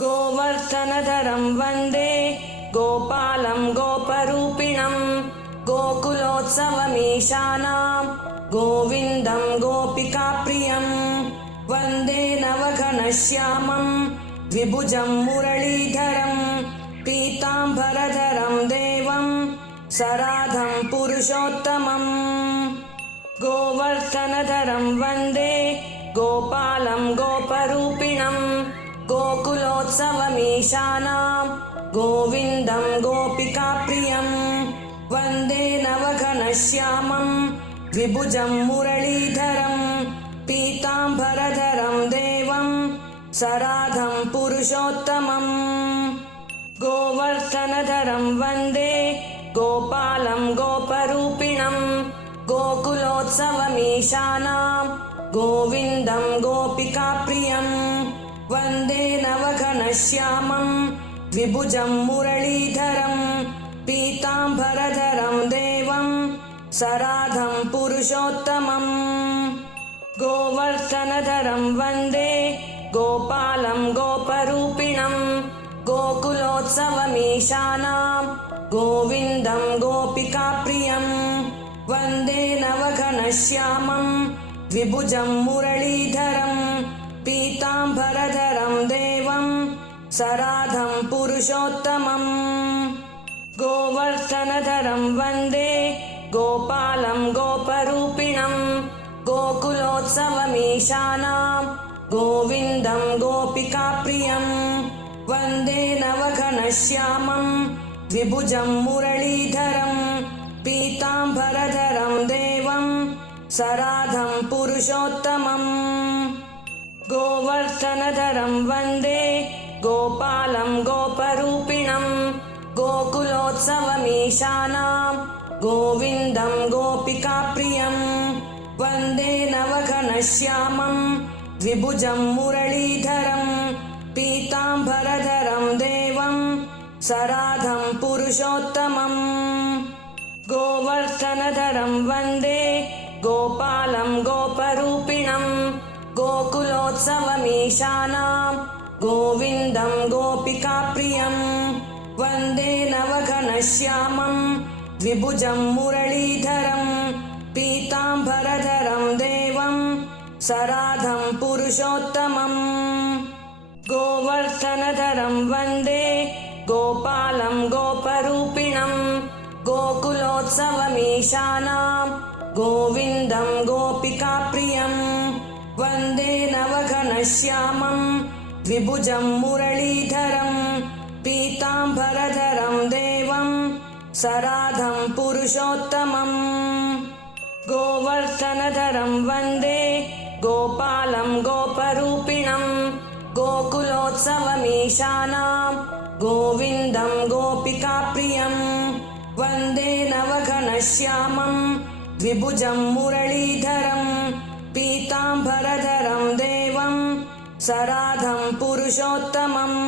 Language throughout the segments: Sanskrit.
गोवर्धनधरं वन्दे गोपालं गोपरूपिणं गोकुलोत्सवमीशानां गोविन्दं गोपिकाप्रियं वन्दे नवघनश्यामं द्विभुजं मुरलीधरं पीताम्बरधरं देवं सराधं पुरुषोत्तमम् गोवर्धनधरं वन्दे गोपालं गोपरूपिणं गोकुलोत्सवमीशानां गोविन्दं गोपिकाप्रियं वन्दे नवघनश्यामं द्विभुजं मुरलीधरं पीताम्बरधरं देवं सराधं पुरुषोत्तमम् गोवर्धनधरं वन्दे गोपालं गोपरूपिणं गोकुलोत्सवमीशानां गोविन्दं गोपिकाप्रियं वन्दे नवघनश्यामं द्विभुजं मुरलीधरं पीताम्बरधरं देवं सराधं पुरुषोत्तमम् गोवर्धनधरं वन्दे गोपालं गोपरूपिणं गोकुलोत्सवमीशानां गोविन्दं गोपिकाप्रियं वन्दे नवघनश्यामं द्विभुजं मुरलीधरं पीताम्बरधरं देवं सराधं पुरुषोत्तमम् गोवर्धनधरं वन्दे गोपालं गोपरूपिणं गोकुलोत्सवमीशानां गोविन्दं गोपिकाप्रियं वन्दे नवघनश्यामं द्विभुजं मुरलीधरं पीताम्बरधरं देवं सराधं पुरुषोत्तमम् गोवर्धनधरं वन्दे गोपालं गोपरूपिणं गोकुलोत्सवमीशानां गोविन्दं गोपिकाप्रियं वन्दे नवघनश्यामं द्विभुजं मुरलीधरं पीताम्बरधरं देवं सराधं पुरुषोत्तमम् गोवर्धनधरं वन्दे गोपालं गोपरूपिणं गोकुलोत्सवमीशानां गोविन्दं गोपिकाप्रियं वन्दे नवघनश्यामं द्विभुजं मुरलीधरं पीताम्बरधरं देवं सराधं पुरुषोत्तमम् गोवर्धनधरं वन्दे गोपालं गोपरूपिणं गोकुलोत्सवमीशानां गोविन्दं गोपिकाप्रियं वन्दे नवघनश्यामं द्विभुजं मुरलीधरं पीताम्बरधरं देवं सराधं पुरुषोत्तमम् गोवर्धनधरं वन्दे गोपालं गोपरूपिणं गोकुलोत्सवमीशानां गोविन्दं गोपिकाप्रियं वन्दे नवघनश्यामं द्विभुजं मुरलीधरं पीताम्बरधरं देवं सराधं पुरुषोत्तमम्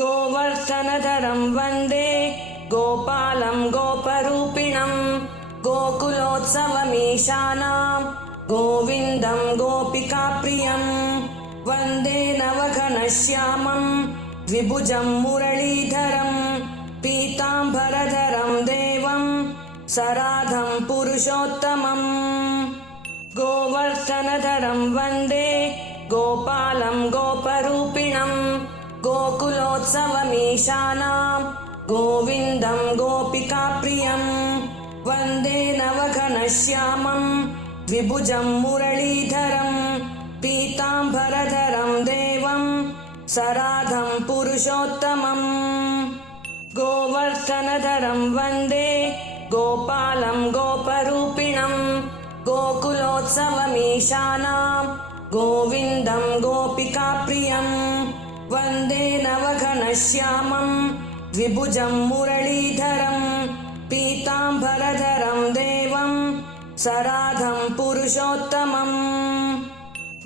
गोवर्धनधरं वन्दे गोपालं गोपरूपिणं गोकुलोत्सवमीशानां गोविन्दं गोपिकाप्रियं वन्दे नवघनश्यामं द्विभुजं मुरलीधरं पीताम्बरधरं देवं सराधं पुरुषोत्तमम् गोवर्धनधरं वन्दे गोपालं गोपरूपिणं गोकुलोत्सवमीशानां गोविन्दं गोपिकाप्रियं वन्दे नवघनश्यामं द्विभुजं मुरलीधरं पीताम्बरधरं देवं सराधं पुरुषोत्तमम् गोवर्धनधरं वन्दे गोपालं गोपरूपिणं गोकुलोत्सवमीशानां गोविन्दं गोपिकाप्रियं वन्दे नवघनश्यामं द्विभुजं मुरलीधरं पीताम्बरधरं देवं सराधं पुरुषोत्तमम्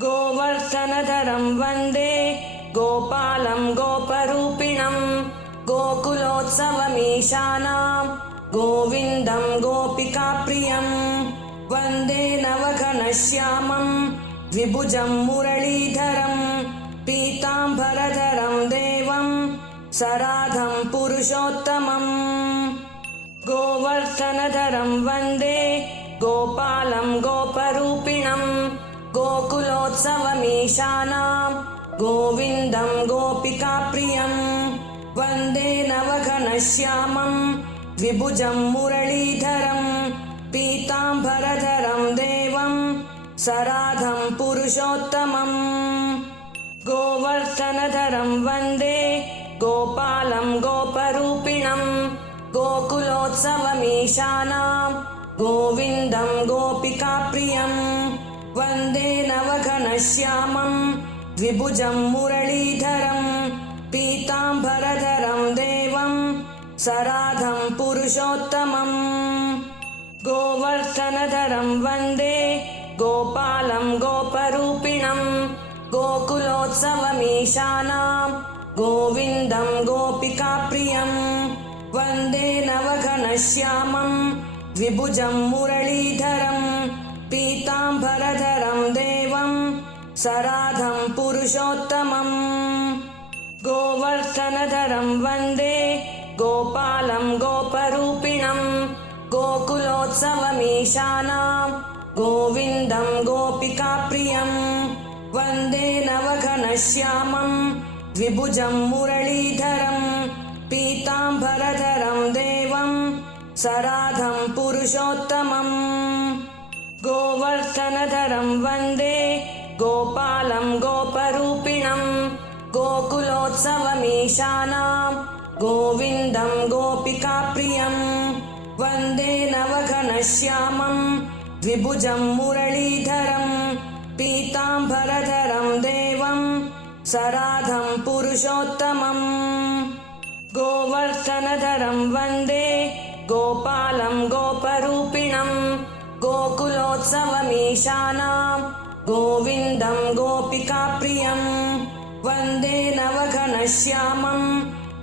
गोवर्धनधरं वन्दे गोपालं गोपरूपिणं गोकुलोत्सवमीशानां गोविन्दं गोपिकाप्रियं वन्दे नवघनश्यामं द्विभुजं मुरलीधरं पीताम्बरधरं देवं सराधं पुरुषोत्तमम् गोवर्धनधरं वन्दे गोपालं गोपरूपिणं गोकुलोत्सवमीशानां गोविन्दं गोपिकाप्रियं वन्दे नवघनश्यामं द्विभुजं मुरलीधरं पीताम्बरधरं देवं सराधं पुरुषोत्तमम् गोवर्धनधरं वन्दे गोपालं गोपरूपिणं गोकुलोत्सवमीशानां गोविन्दं गोपिकाप्रियं वन्दे नवघनश्यामं द्विभुजं मुरलीधरं पीताम्बरधरं देवं सराधं पुरुषोत्तमम् गोवर्धनधरं वन्दे गोपालं गोपरूपिणं गोकुलोत्सवमीशानां गोविन्दं गोपिकाप्रियं वन्दे नवघनश्यामं द्विभुजं मुरलीधरं पीताम्बरधरं देवं सराधं पुरुषोत्तमम् गोवर्धनधरं वन्दे गोपालं गोपरूपिणं गोकुलोत्सवमीशानां गोविन्दं गोपिकाप्रियं वन्दे नवघनश्यामं द्विभुजं मुरलीधरं पीताम्बरधरं देवं सराधं पुरुषोत्तमम् गोवर्धनधरं वन्दे गोपालं गोपरूपिणं गोकुलोत्सवमीशानां गोविन्दं गोपिकाप्रियं वन्दे नवघनश्यामं द्विभुजं मुरलीधरं पीताम्बरधरं देवं सराधं पुरुषोत्तमम् गोवर्धनधरं वन्दे गोपालं गोपरूपिणं गोकुलोत्सवमीशानां गोविन्दं गोपिकाप्रियं वन्दे नवघनश्यामं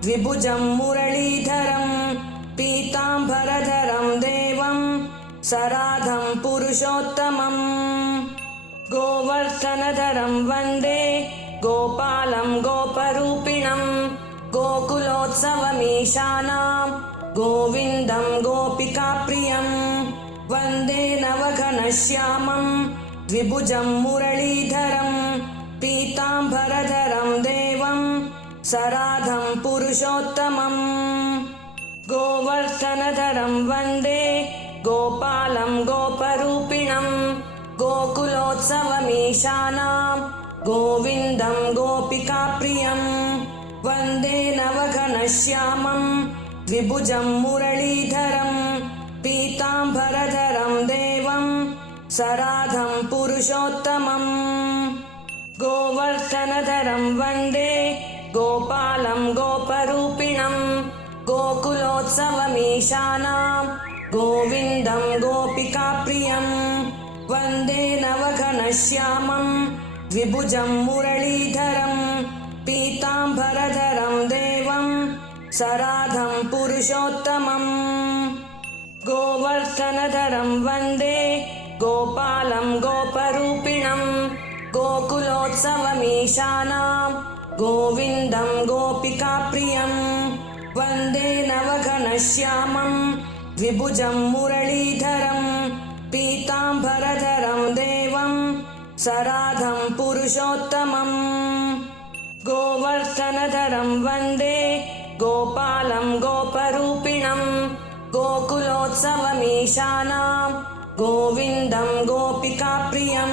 द्विभुजं मुरलीधरं पीताम्बरधरं देवं सराधं पुरुषोत्तमम् गोवर्धनधरं वन्दे गोपालं गोपरूपिणं गोकुलोत्सवमीशानां गोविन्दं गोपिकाप्रियं वन्दे नवघनश्यामं द्विभुजं मुरलीधरं पीताम्बरधरं देवं सराधं पुरुषोत्तमम् गोवर्धनधरं वन्दे गोपालं गोपरूपिणं गोकुलोत्सवमीशानां गोविन्दं गोपिकाप्रियं वन्दे नवघनश्यामं द्विभुजं मुरलीधरं पीताम्बरधरं देवं सराधं पुरुषोत्तमम् गोवर्धनधरं वन्दे गोपालं गोपरूपिणं गोकुलोत्सवमीशानां गोविन्दं गोपिकाप्रियं वन्दे नवघनश्यामं द्विभुजं मुरलीधरं पीताम्बरधरं देवं सराधं पुरुषोत्तमम् गोवर्धनधरं वन्दे गोपालं गोपरूपिणं गोकुलोत्सवमीशानां गोविन्दं गोपिकाप्रियं वन्दे नवघनश्यामं द्विभुजं मुरलीधरं पीताम्बरधरं देवं सराधं पुरुषोत्तमम् गोवर्धनधरं वन्दे गोपालं गोपरूपिणं गोकुलोत्सवमीशानां गोविन्दं गोपिकाप्रियं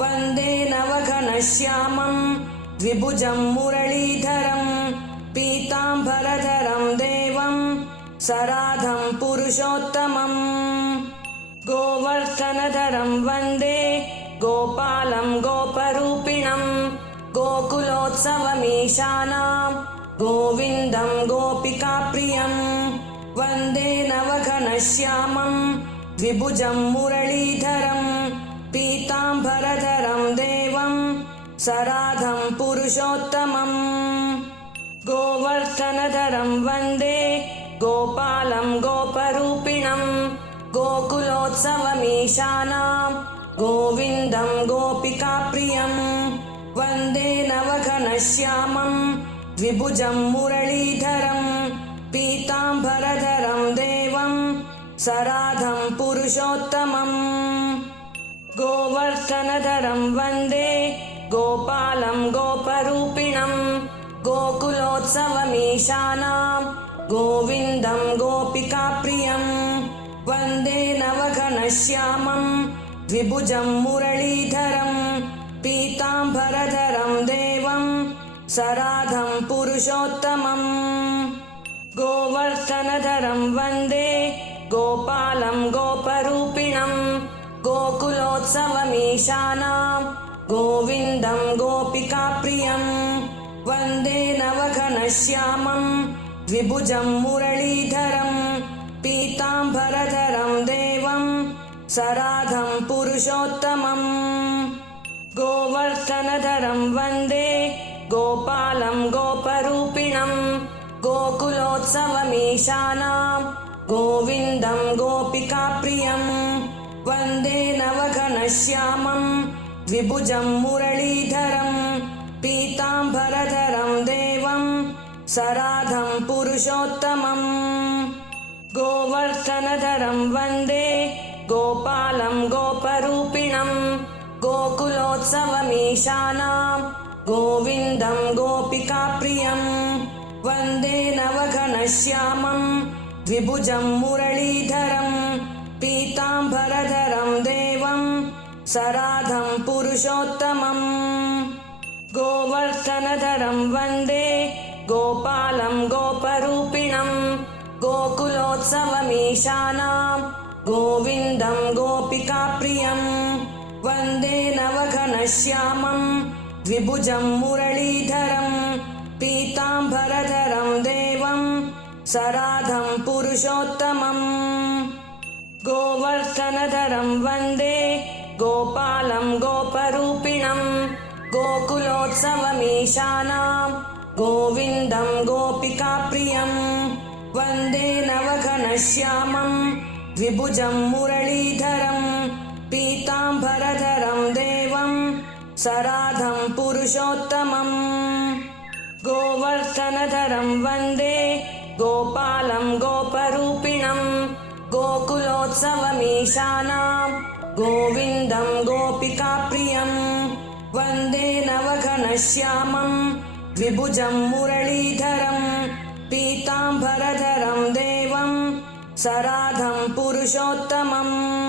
वन्दे नवघनश्यामं द्विभुजं मुरलीधरं पीताम्बरधरं देवं सराधं पुरुषोत्तमम् गोवर्धनधरं वन्दे गोपालं गोपरूपिणं गोकुलोत्सवमीशानां गोविन्दं गोपिकाप्रियं वन्दे नवघनश्यामं द्विभुजं मुरलीधरं पीताम्बरधरं देवं सराधं पुरुषोत्तमम् गोवर्धनधरं वन्दे गोपालं गोपरूपिणं गोकुलोत्सवमीशानां गोविन्दं गोपिकाप्रियं वन्दे नवघनश्यामं नवघनश्यामं द्विभुजं मुरलीधरं पीताम्बरधरं देवं सराधं पुरुषोत्तमम् गोवर्धनधरं वन्दे गोपालं गोपरूपिणं गोकुलोत्सवमीशानां गोविन्दं गोपिकाप्रियं वन्दे नवघनश्यामं द्विभुजं मुरलीधरं पीताम्बरधरं देवं सराधं पुरुषोत्तमम् गोवर्धनधरं वन्दे गोपालं गोपरूपिणं गोकुलोत्सवमीशानां गोविन्दं गोपिकाप्रियं वन्दे नवघनश्यामं द्विभुजं मुरलीधरं पीताम्बरधरं देवं सराधं पुरुषोत्तमम् गोवर्धनधरं वन्दे गोपालं गोपरूपिणं गोकुलोत्सवमीशानां गोविन्दं गोपिकाप्रियं वन्दे नवघनश्यामं द्विभुजं मुरलीधरं पीताम्बरधरं देवं सराधं पुरुषोत्तमम् गोवर्धनधरं वन्दे गोपालं गोपरूपिणं गोकुलोत्सवमीशानां गोविन्दं गोपिकाप्रियं वन्दे नवघनश्यामं द्विभुजं मुरलीधरं पीताम्बरधरं देवं सराधं पुरुषोत्तमम् गोवर्धनधरं वन्दे गोपालं गोपरूपिणं गोकुलोत्सवमीशानां गोविन्दं गोपिकाप्रियं वन्दे नवघनश्यामं द्विभुजं मुरलीधरं पीताम्बरधरं देवं सराधं पुरुषोत्तमम् गोवर्धनधरं वन्दे गोपालं गोपरूपिणं गोकुलोत्सवमीशानां गोविन्दं गोपिकाप्रियं वन्दे नवघनश्यामं द्विभुजं मुरलीधरं पीताम्बरधरं देवं सराधं पुरुषोत्तमम् गोवर्धनधरं वन्दे गोपालं गोपरूपिणं गोकुलोत्सवमीशानां गोविन्दं गोपिकाप्रियं वन्दे नवघनश्यामं द्विभुजं मुरलीधरं पीताम्बरधरं देवं सराधं पुरुषोत्तमम्